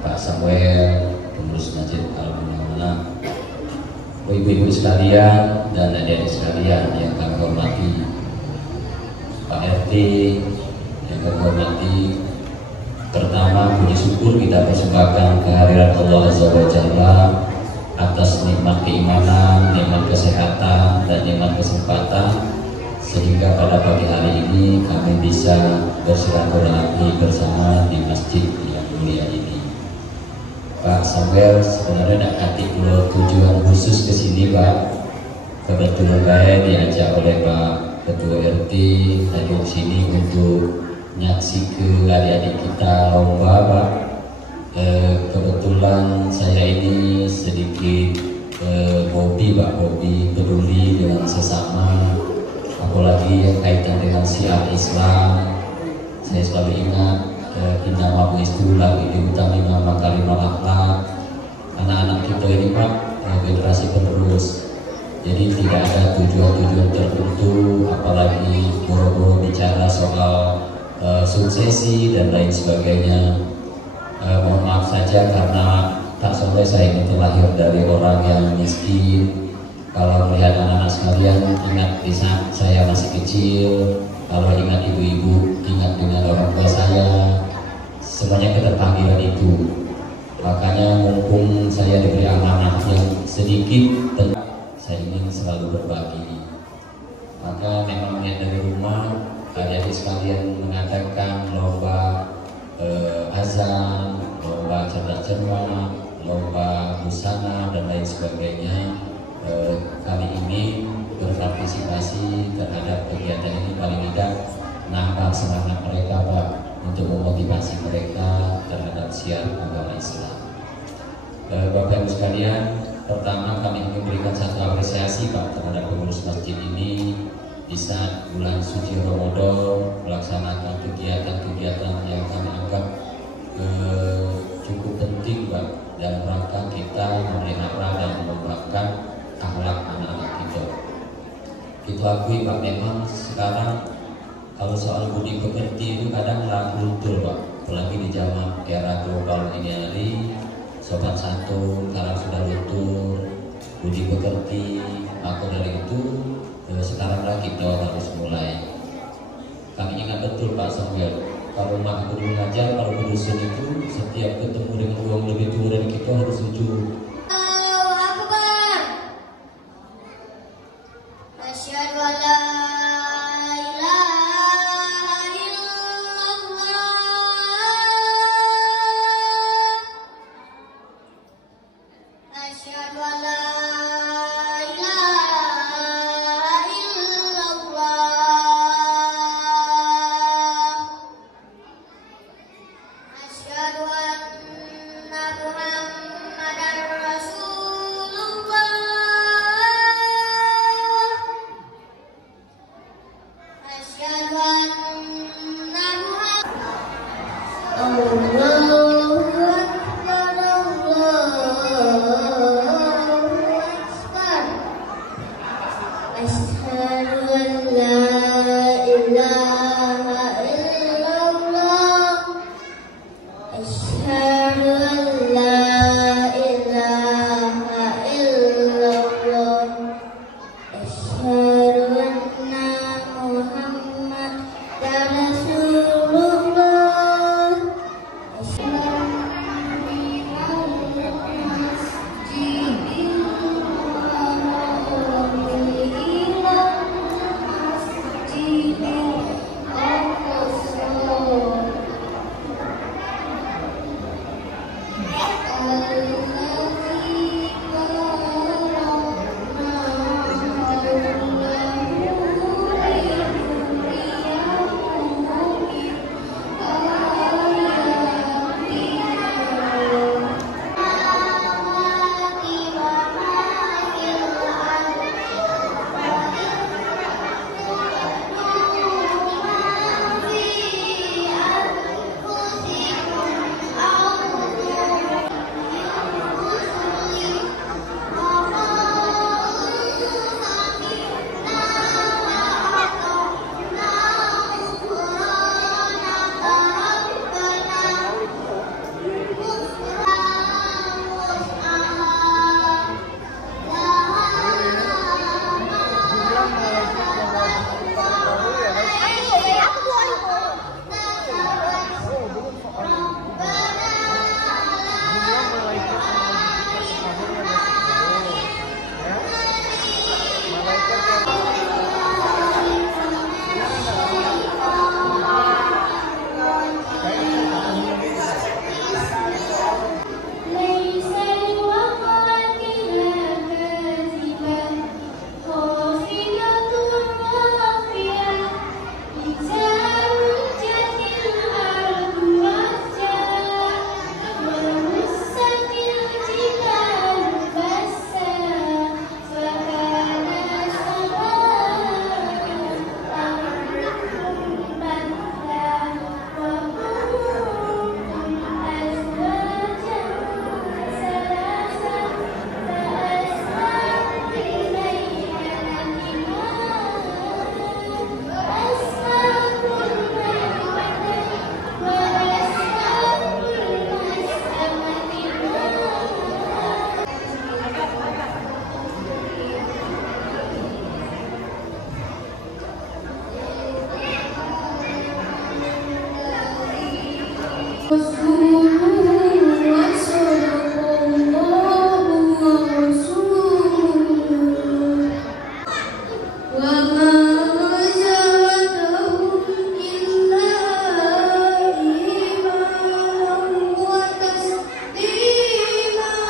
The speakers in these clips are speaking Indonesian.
Pak Samuel, pengurus Masjid Al-Munawwarah, ibu-ibu sekalian dan adik-adik sekalian yang kami hormati, Pak RT yang kami hormati, pertama puji syukur kita persembahkan kehadiran Allah Azza wa Jalla atas nikmat keimanan, nikmat kesehatan, dan nikmat kesempatan sehingga pada pagi hari ini kami bisa bersilaturahmi bersama di masjid yang mulia ini. Pak Samuel, sebenarnya ada hati tujuan khusus ke sini, Pak. Kebetulan saya diajak oleh Pak Ketua RT tadi ke sini untuk nyaksikan adik-adik kita lomba, Pak. Kebetulan saya ini sedikit hobi, Pak, hobi peduli dengan sesama, apalagi yang kaitan dengan syiar Islam. Saya selalu ingat innama bu'istu li utammima makarimul akhlaq. Karena anak-anak kita ini Pak generasi penerus. Jadi tidak ada tujuan-tujuan tertentu, apalagi boro-boro bicara soal suksesi dan lain sebagainya. Mohon maaf saja karena tak sampai saya ini terlahir dari orang yang miskin. Kalau melihat anak-anak sekalian, ingat di saat saya masih kecil, kalau ingat ibu-ibu, ingat dengan orang tua saya, semuanya keterpanggilan itu. Makanya mumpung saya diberi amanah yang sedikit, saya ingin selalu berbagi. Maka memang niat dari rumah, adik-adik sekalian mengadakan lomba azan, lomba cerdas cermat, lomba busana dan lain sebagainya. Kali ini berpartisipasi terhadap kegiatan ini, paling tidak nambah semangat mereka Pak, untuk memotivasi mereka terhadap syiar agama Islam. Bapak Ibu sekalian, pertama kami ingin berikan satu apresiasi Pak terhadap pengurus masjid ini di saat bulan suci Ramadan melaksanakan kegiatan-kegiatan yang kami anggap cukup penting Pak, dalam rangka kita memelihara dan mengembangkan akhlak anak-anak kita. Kita akui Pak, memang sekarang kalau soal budi pekerti itu kadang luntur Pak, apalagi di zaman era global ini hari. Sopan santun sekarang sudah luntur, budi pekerti. Maka dari itu sekarang kita harus mulai. Kami ingat betul Pak Samuel, kalau mak aku dulu ngajar, kalau ke dusun itu setiap ketemu dengan uang lebih tua dari kita harus lucu.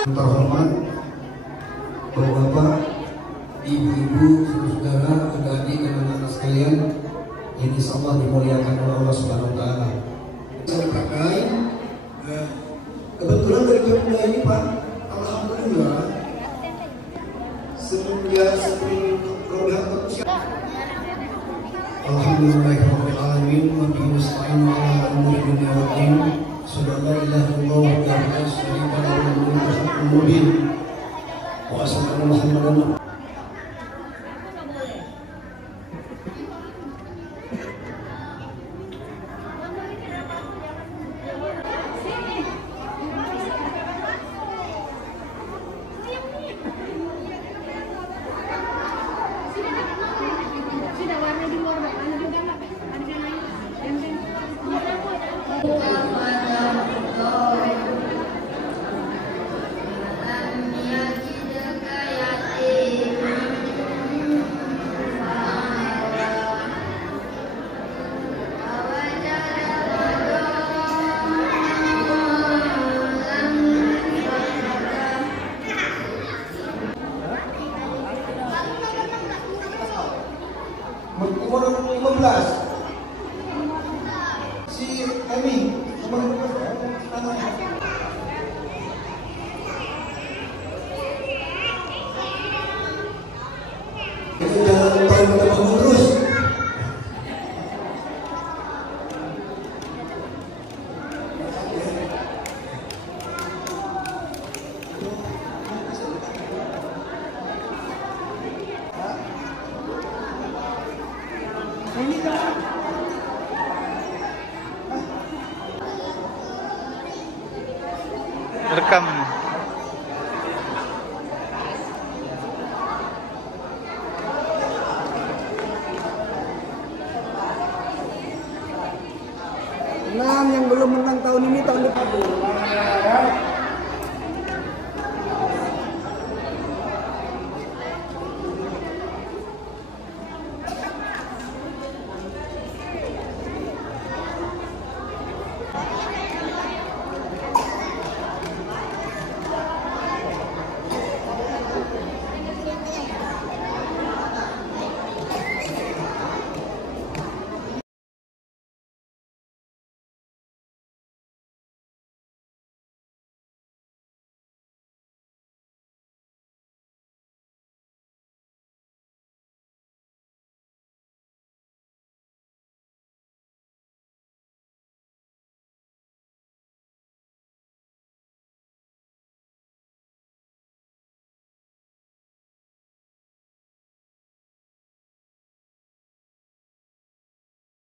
Terhormat Bapak-bapak, ibu-ibu, saudara, adik-adik dan anak-anak sekalian yang insyaallah dimuliakan oleh Allah Subhanahu wa taala. Saya pakai kebetulan dari Pemda ini Pak, alhamdulillah semenjak sebelum roda terusnya. Alhamdulillahirabbil alamin wa bihi nasta'in ala umuri dunya wad din. Subhanallah illallah wa la syarika lahu al mubin. Wa asyhadu anna Muhammadan umur 15 si Emi umur 15 jangan bangun terus. Rekam.